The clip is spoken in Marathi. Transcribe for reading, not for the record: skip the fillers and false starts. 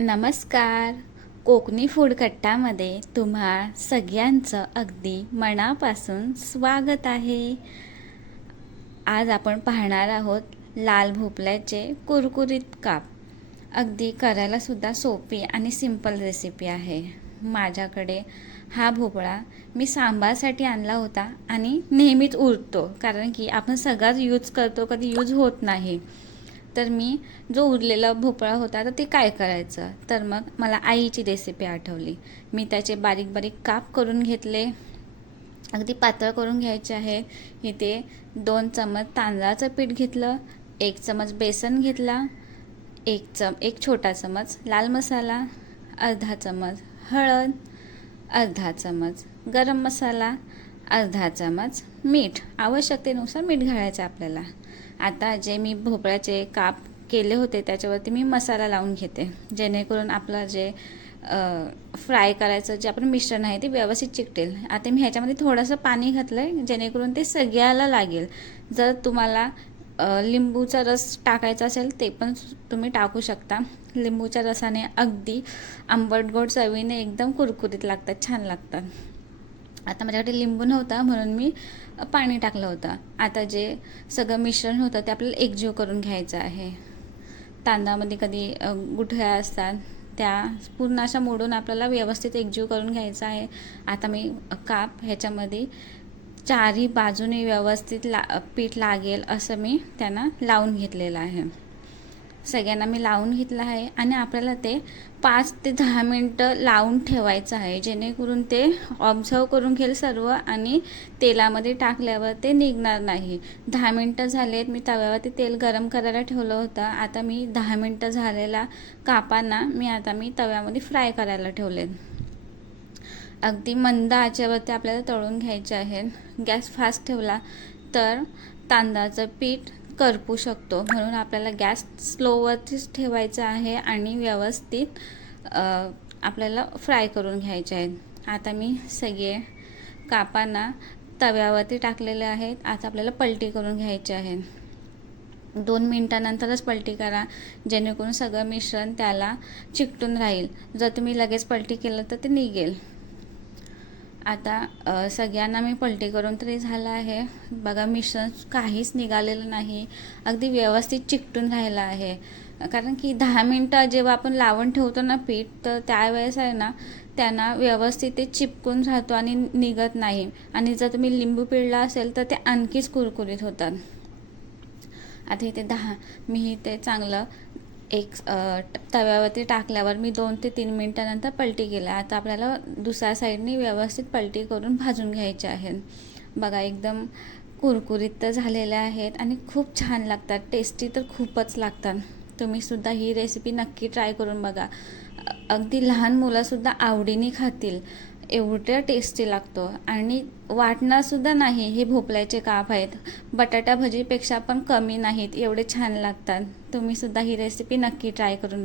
नमस्कार. कोकणी फूड कट्टामध्ये तुम्हा सगळ्यांचं अगदी मनापासून स्वागत आहे. आज आपण पाहणार आहोत लाल भोपळ्याचे कुरकुरीत काप. अगदी करायलासुद्धा सोपी आणि सिंपल रेसिपी आहे. माझ्याकडे हा भोपळा मी सांबारसाठी आणला होता आणि नेहमीच उरतो, कारण की आपण सगळाच यूज करतो, कधी यूज होत नाही. तर मी जो उरलेला भोपळा होता तर ते काय करायचं, तर मग मला आईची रेसिपी आठवली. मी त्याचे बारीक बारीक काप करून घेतले, अगदी पातळ करून घ्यायचे आहे. इथे 2 चमच तांदळाचं पीठ घेतलं, 1 चमच बेसन घेतला, एक छोटा चमच लाल मसाला, अर्धा चमच हळद, अर्धा चमच गरम मसाला, अर्धा चमच मीठ. आवश्यकतेनुसार मीठ घालायचं आपल्याला. आता जे मी भोपळ्याचे काप केले होते त्याच्यावरती मी मसाला लावून घेते, जेणेकरून आपलं जे फ्राय करायचं जे आपण मिश्रण आहे ते व्यवस्थित चिकटेल. आता मी ह्याच्यामध्ये थोडंसं पाणी घातलं आहे, जेणेकरून ते सगळ्याला लागेल. जर तुम्हाला लिंबूचा रस टाकायचा असेल ते पण तुम्ही टाकू शकता. लिंबूच्या रसाने अगदी आंबट गोड चवीने एकदम कुरकुरीत लागतात, छान लागतात. आता माझ्याकडे लिंबू नव्हता म्हणून मी पाणी टाकलं होतं. आता जे सगळं मिश्रण होतं ते आपल्याला एकजीव करून घ्यायचं आहे. तांदळामध्ये कधी गुठळ्या असतात, त्या पूर्ण अशा मोडून आपल्याला व्यवस्थित एकजीव करून घ्यायचं आहे. आता मी काप ह्याच्यामध्ये चारही बाजूने व्यवस्थित पीठ लागेल असं मी त्यांना लावून घेतलेलं आहे. सगळ्यांना मी लावून घेतलं आहे आणि आपल्याला ते 5 ते 10 मिनटं लावून ठेवायचं आहे, जेणेकरून ते ऑब्झर्व करून घेईल सर्व आणि तेलामध्ये टाकल्यावर ते निघणार नाही. 10 मिनटं झालेत. मी तव्यावरती तेल गरम करायला ठेवलं होतं. आता मी 10 मिनटं झालेला कापांना आता मी तव्यामध्ये फ्राय करायला ठेवलेत. अगदी मंद आचेवरती आपल्याला तळून घ्यायचे आहेत. गॅस फास्ट ठेवला तर तांदळाचं पीठ करपू शकतो, म्हणून आपल्याला गॅस स्लोवरतीच ठेवायचा आहे आणि व्यवस्थित आपल्याला फ्राय करून घ्यायचे आहेत. आता मी सगळे कापांना तव्यावरती टाकलेले आहेत. आता आपल्याला पलटी करून घ्यायची आहे. 2 मिनटानंतरच पलटी करा, जेणेकरून सगळं मिश्रण त्याला चिकटून राहील. जर तुम्ही लगेच पलटी केलं तर ते निघेल. आता सगळ्यांना मी पलटी करून तरी झालं आहे. बघा, मिश्रण काहीच निघालेलं नाही, अगदी व्यवस्थित चिकटून राहिलं आहे. कारण की 10 मिनटं जेव्हा आपण लावून ठेवतो ना पीठ, तर त्यावेळेस आहे ना त्यांना व्यवस्थित ते चिपकून राहतो आणि निघत नाही. आणि जर तुम्ही लिंबू पिळला असेल तर ते आणखीच कुरकुरीत होतात. आता इथे मी ते चांगलं तव्यावरती टाकल्यावर मी 2 ते 3 मिनटानंतर पलटी केलं. आता आपल्याला दुसऱ्या साईडने व्यवस्थित पलटी करून भाजून घ्यायचे आहेत. बघा, एकदम कुरकुरीत तर झालेले आहेत आणि खूप छान लागतात. टेस्टी तर खूपच लागतात. तुम्हीसुद्धा ही रेसिपी नक्की ट्राय करून बघा. अगदी लहान मुलंसुद्धा आवडीने खातील, एवढं टेस्टी लागतो. आणि वाटणारसुद्धा नाही. हे भोपळ्याचे काप आहेत, बटाटा भजीपेक्षा पण कमी नाहीत, एवढे छान लागतात. तुम्हीसुद्धा ही रेसिपी नक्की ट्राय करून